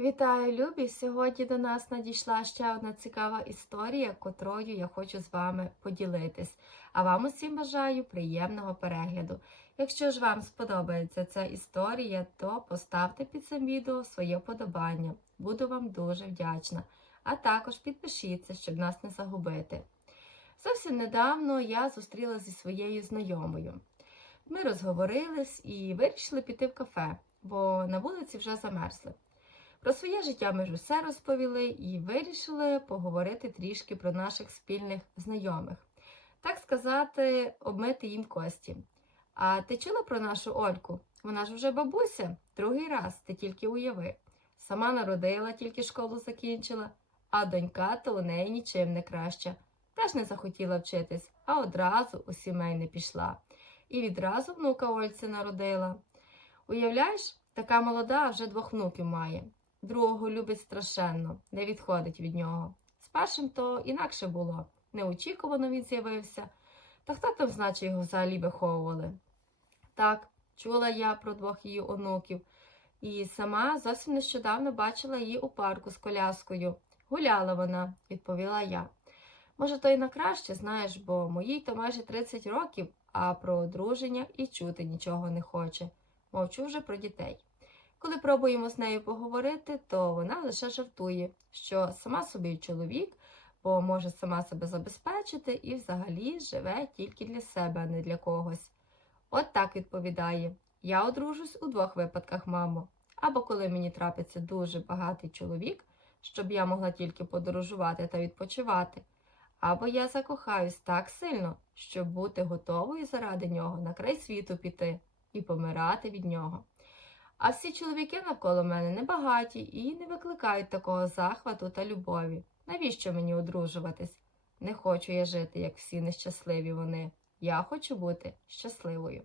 Вітаю, любі! Сьогодні до нас надійшла ще одна цікава історія, котрою я хочу з вами поділитись. А вам усім бажаю приємного перегляду. Якщо ж вам сподобається ця історія, то поставте під цим відео своє вподобання. Буду вам дуже вдячна. А також підпишіться, щоб нас не загубити. Зовсім недавно я зустрілася зі своєю знайомою. Ми розговорились і вирішили піти в кафе, бо на вулиці вже замерзли. Про своє життя ми ж усе розповіли і вирішили поговорити трішки про наших спільних знайомих. Так сказати, обмити їм кості. А ти чула про нашу Ольку? Вона ж вже бабуся, другий раз, ти тільки уяви. Сама народила, тільки школу закінчила, а донька то у неї нічим не краща. Теж не захотіла вчитись, а одразу у сімейне пішла. І відразу внука Ольці народила. Уявляєш, така молода вже двох внуків має. Другого любить страшенно, не відходить від нього. З першим то інакше було. Неочікувано він з'явився. Та хто там, значить, його взагалі виховували? Так, чула я про двох її онуків, і сама зовсім нещодавно бачила її у парку з коляскою. Гуляла вона, відповіла я. Може, то й на краще, знаєш, бо моїй то майже 30 років, а про одруження і чути нічого не хоче. Мовчу вже про дітей. Коли пробуємо з нею поговорити, то вона лише жартує, що сама собі чоловік, бо може сама себе забезпечити і взагалі живе тільки для себе, а не для когось. От так відповідає: Я одружусь у двох випадках, мамо. Або коли мені трапиться дуже багатий чоловік, щоб я могла тільки подорожувати та відпочивати, або я закохаюсь так сильно, щоб бути готовою заради нього на край світу піти і помирати від нього. А всі чоловіки навколо мене небагаті і не викликають такого захвату та любові. Навіщо мені одружуватись? Не хочу я жити, як всі нещасливі вони. Я хочу бути щасливою.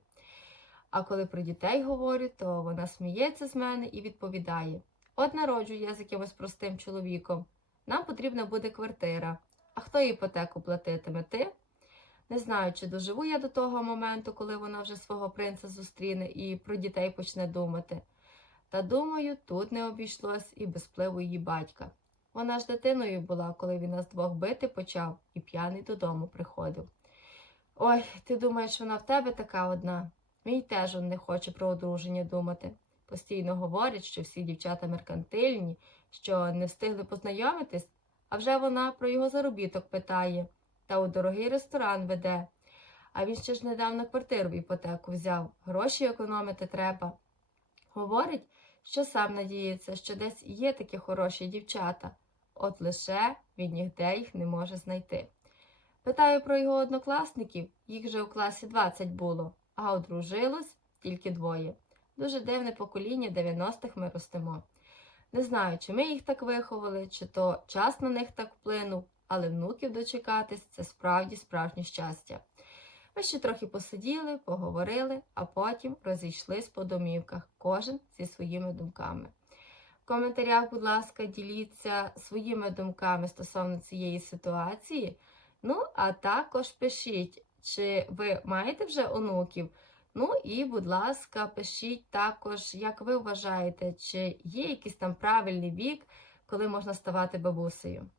А коли про дітей говорю, то вона сміється з мене і відповідає: От народжу я з якимось простим чоловіком. Нам потрібна буде квартира. А хто іпотеку платитиме? Ти? Не знаю, чи доживу я до того моменту, коли вона вже свого принца зустріне і про дітей почне думати. Та думаю, тут не обійшлось і без впливу її батька. Вона ж дитиною була, коли він нас двох бити почав і п'яний додому приходив. Ой, ти думаєш, вона в тебе така одна? Мій теж он не хоче про одруження думати. Постійно говорить, що всі дівчата меркантильні, що не встигли познайомитись, а вже вона про його заробіток питає та у дорогий ресторан веде. А він ще ж недавно квартиру в іпотеку взяв, гроші економити треба. Говорить, що сам надіється, що десь є такі хороші дівчата, от лише він ніде їх не може знайти. Питаю про його однокласників, їх же у класі 20 було, а одружилось тільки двоє. Дуже дивне покоління 90-х ми ростемо. Не знаю, чи ми їх так виховали, чи то час на них так вплинув, але внуків дочекатись це справді справжнє щастя. Ми ще трохи посиділи, поговорили, а потім розійшлись по домівках, кожен зі своїми думками. В коментарях, будь ласка, діліться своїми думками стосовно цієї ситуації. Ну, а також пишіть, чи ви маєте вже онуків. Ну і, будь ласка, пишіть також, як ви вважаєте, чи є якийсь там правильний вік, коли можна ставати бабусею.